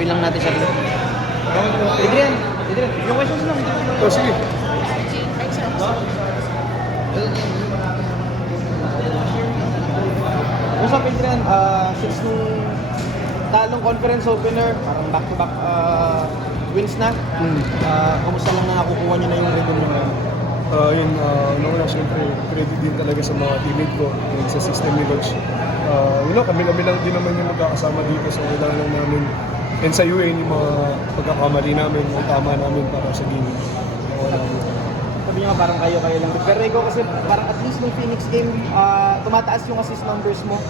Pray lang natin sa Lord. Adrian, yung questions lang. Oh, sige. What's up, Adrian? Since nung talong conference opener, parang back-to-back wins na. Kumusta lang na nakukuha niyo na yung rhythm niyo? Una, siyempre, credit din talaga sa mga teammate ko and sa system ni Coach. Kami lang din naman yung magkakasama dito, so kailangan lang namin and sa UA yung mga pagkakamali namin, yung tama namin para sa game. Sabi niyo nga parang kayo lang. Pero ikaw kasi parang at least nung Phoenix game, tumataas yung assist numbers mo.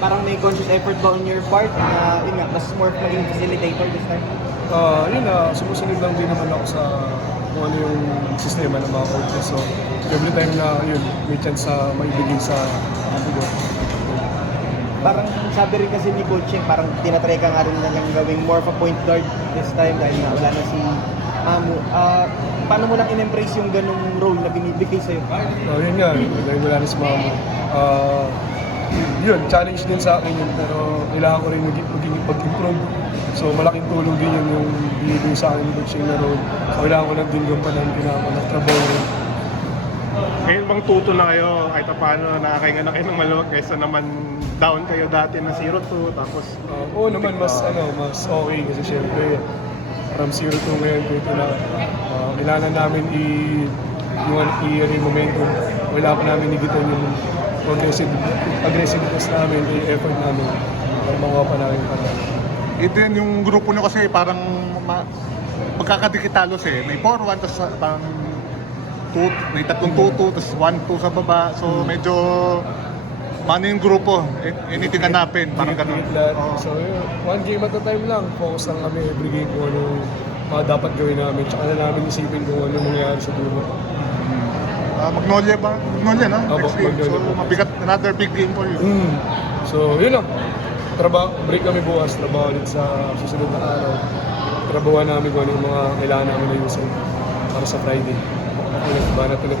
Parang may conscious effort ba on your part na yun nga, mas more maging facilitator this time? Sumusunod lang din naman ako sa kung ano yung sistema ng mga coaches. So, every time na may chance na maibigay sa amin. Parang sabi rin kasi ni Coaching, parang tinatry ka nga rin na lang gawing more of a point guard this time dahil nga wala na si Mamu. Paano mo lang in-embrace yung ganung role na binibigay sa'yo? Yun nga, dahil wala na si Mamu. Challenge din sa akin yun, pero kailangan ko rin mag-improve. So malaking tulong din yun yung binibigay sa akin ng coaching na role. So kailangan ko lang din gampanan, ginagawa ng trabaho rin. Ngayon bang tuto na kayo kahit paano nakakahinga na kayo ng maluwag kaysa naman down kayo dati na 0-2 tapos Oo naman, mas okay kasi syempre from 0-2 ngayon dito na kailangan namin yung momentum. Wala pa namin igitan yung aggressiveness namin, yung effort namin para makuha pa namin pala. Ito yan yung grupo nyo kasi parang magkakadikit talos eh. May 4-1, tapos parang may 3-2, tapos 1-2 sa baba. So medyo paano yung grupo? Anything hanapin, parang ganun. So one game at a time lang. Focus lang kami every game kung ano mga dapat gawin namin. Tsaka na namin isipin kung ano mangyayari sa dulo. Magnolia ba? Magnolia, no? Opo, Next game. So Magnolia. mabigat, another big game for you. So yun lang. Break kami bukas, trabaho ulit sa susunod na araw. Trabahuan namin kung ano yung mga kailangan namin ayusin para sa Friday. Banat ulit.